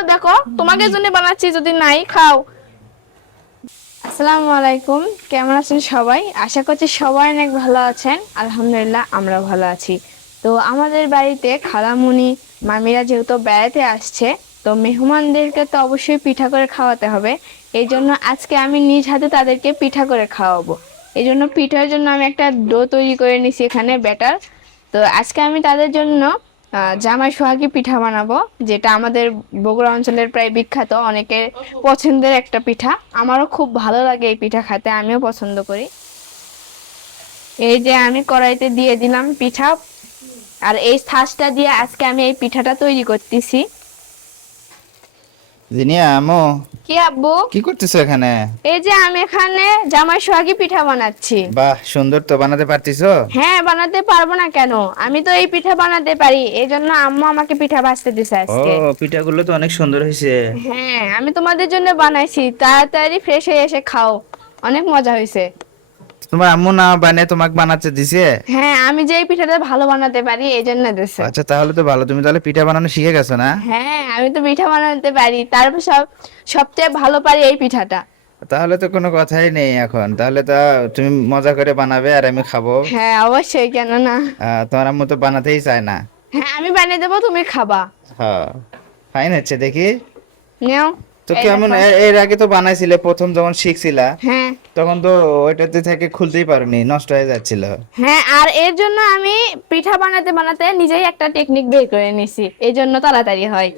লাও দেখো, তোমাকে জন্য বানাচ্ছি, যদি নাই খাও। আসসালামু আলাইকুম, কেমন আছেন সবাই? আশা করছি সবাই অনেক ভালো আছেন। আলহামদুলিল্লাহ আমরা ভালো আছি। তো আমাদের বাড়িতে খালামুনি মামিরা যেহেতু বেড়াতে আসছে, তো মেহমানদেরকে তো অবশ্যই পিঠা করে খাওয়াতে হবে। এই জন্য আজকে আমি নিজ হাতে তাদেরকে পিঠা করে খাওয়াবো। এই জন্য পিঠার জন্য আমি একটা ডো তৈরি করে নিছি, এখানে ব্যাটার। তো আজকে আমি তাদের জন্য জামাই সোহাগী পিঠা বানাবো, যেটা আমাদের বগুড়া অঞ্চলের প্রায় বিখ্যাত, অনেকের পছন্দের একটা পিঠা। আমারও খুব ভালো লাগে এই পিঠা খেতে, আমিও পছন্দ করি। এই যে আমি কড়াইতে দিয়ে দিলাম পিঠা, আর এই ছাঁচটা দিয়ে আজকে আমি এই পিঠাটা তৈরি করতেছি। জিনিয়া আমো, কি আব্বু? কি করতেছো এখানে? এই যে আমি এখানে জামাই সোহাগী পিঠা বানাচ্ছি। বাহ, সুন্দর তো, বানাতে পারতিছো? হ্যাঁ, বানাতে পারবো না কেন, আমি তো এই পিঠা বানাতে পারি, এই জন্য আম্মু আমাকে পিঠা ভাজতে দিছে ও, আজকে। পিঠাগুলো তো অনেক সুন্দর হয়েছে। হ্যাঁ, আমি তোমাদের জন্য বানাইছি, তাড়াতাড়ি ফ্রেশ হয়ে এসে খাও, অনেক মজা হয়েছে। তোমার আম্মু না বানিয়ে তোমাকে বানাতে দিছে? হ্যাঁ, আমি যে এই পিঠাটা ভালো বানাতে পারি এই জন্য দিছে। আচ্ছা, তাহলে তো ভালো, তুমি তাহলে পিঠা বানানো শিখে গেছো না? হ্যাঁ, আমি তো পিঠা বানাতে পারি, তারপর সবচেয়ে ভালো পারি এই পিঠাটা। তাহলে তো কোনো কথাই নেই এখন, তাহলে তো তুমি মজা করে বানাবে আর আমি খাবো। হ্যাঁ অবশ্যই, কেন না। তোমার আম্মু তো বানাতেই চায় না। হ্যাঁ, আমি বানিয়ে দেবো, তুমি খাবা। হ্যাঁ, ফাইন হচ্ছে দেখি। নেও। তো এই কেমন, দেখো। এর আগে তো বানাইছিলে প্রথম যখন শিখছিলা, হ্যাঁ তখন তো ওইটাতে থেকে খুলতেই পারোনি, নষ্ট হয়ে যাচ্ছিল। হ্যাঁ, আর এর জন্য আমি পিঠা বানাতে বানাতে নিজেই একটা টেকনিক বের করে নিছি, এই জন্য তাড়াতাড়ি হয়।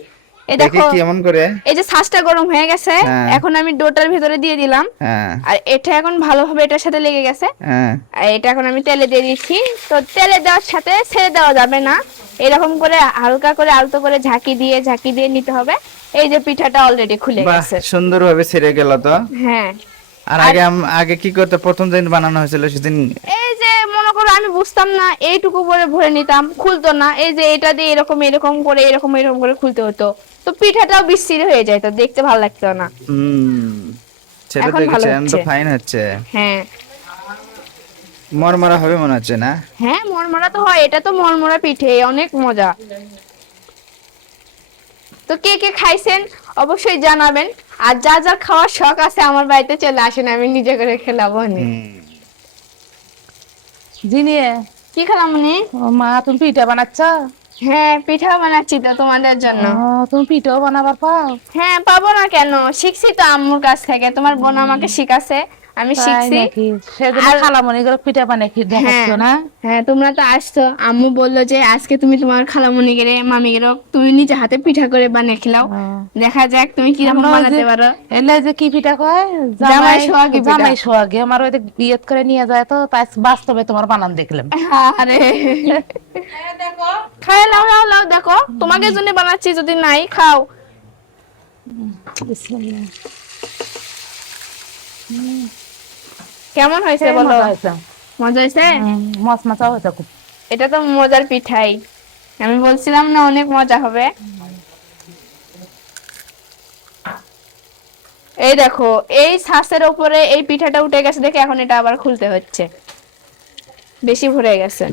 এই দেখি দেখো, কেমন করে। এই যে ছাঁচটা গরম হয়ে গেছে, হ্যাঁ। এখন আমি ডোটার ভিতরে দিয়ে দিলাম। হ্যাঁ। আর এটা এখন ভালোভাবে এটার সাথে লেগে গেছে। হ্যাঁ। আর এটা এখন আমি তেলে দিয়ে দিচ্ছি। তো তেলে দেওয়ার সাথে ছেড়ে দেওয়া যাবে না, এরকম করে হালকা করে আলতো করে ঝাঁকি দিয়ে নিতে হবে। এই যে পিঠাটা অলরেডি খুলে বাহ, গেছে। সুন্দরভাবে ছেড়ে গেল তো। হ্যাঁ, আর আগে আগে কি করতে, প্রথম দিন বানানো হয়েছিল সেদিন? এই যে মনে করো আমি বুঝতাম না, এইটুকু করে ভরে নিতাম, খুলতো না। এই যে এটা দিয়ে এরকম এরকম করে খুলতে হতো, তো পিঠাটাও বিচ্ছিরি হয়ে যায়, তো দেখতে ভালো লাগতো না। সেটা এখন ভালো দেখেছেন তো, হচ্ছে। ফাইন হচ্ছে। হ্যাঁ মরমরা হবে মনে হচ্ছে না? হ্যাঁ, মরমরা তো হয়, এটা তো মরমরা পিঠে, অনেক মজা। তো কে কে খাইছেন অবশ্যই জানাবেন। আর যা যা খাওয়ার শখ আছে আমার বাড়িতে চলে আসেন, আমি নিজে করে খেলাবো নি। জিনিয়ে কি খেলাম নি? ও মা, তুমি পিঠা বানাচ্ছ? হ্যাঁ, পিঠা বানাচ্ছি তো তোমাদের জন্য। তুমি পিঠাও বানাবার পাও? হ্যাঁ, পাবো না কেন, শিখছি তো আম্মুর কাছ থেকে, তোমার বোন আমাকে শিখাছে, আমি তাই শিখছি। নাকি? সেজন্য আর- খালামণি করে পিঠা বানিয়ে দেখাচ্ছ হ্যাঁ না? হ্যাঁ, তোমরা তো আসছো, আম্মু বললো যে আজকে তুমি তোমার খালামণি গেলে মামি গেলে তুমি নিজে হাতে পিঠা করে বানিয়ে খেলাও, দেখা যাক তুমি কিরকম আমরা ওই বানাতে যে- পারো। এলে যে কি পিঠা কয়, জামাই সোহাগী পিঠা। জামাই সোহাগী। আমার ওই যে বিয়েত করে নিয়ে যায়, তো তাই বাস্তবে তোমার বানান দেখলাম। আরে খাই, লাও লাও লাও, দেখো তোমাকে জন্য বানাচ্ছি, যদি নাই খাও। বিসমিল্লাহ। কেমন হয়েছে সেই বলো? মজা হয়েছে। মজা হয়েছে? মচমচা হয়েছে খুব। এটা তো মজার পিঠাই, আমি বলছিলাম না অনেক মজা হবে। এই দেখো, এই ছাঁচের উপরে এই পিঠাটা উঠে গেছে দেখে এখন এটা আবার খুলতে হচ্ছে, বেশি ভরে গেছে।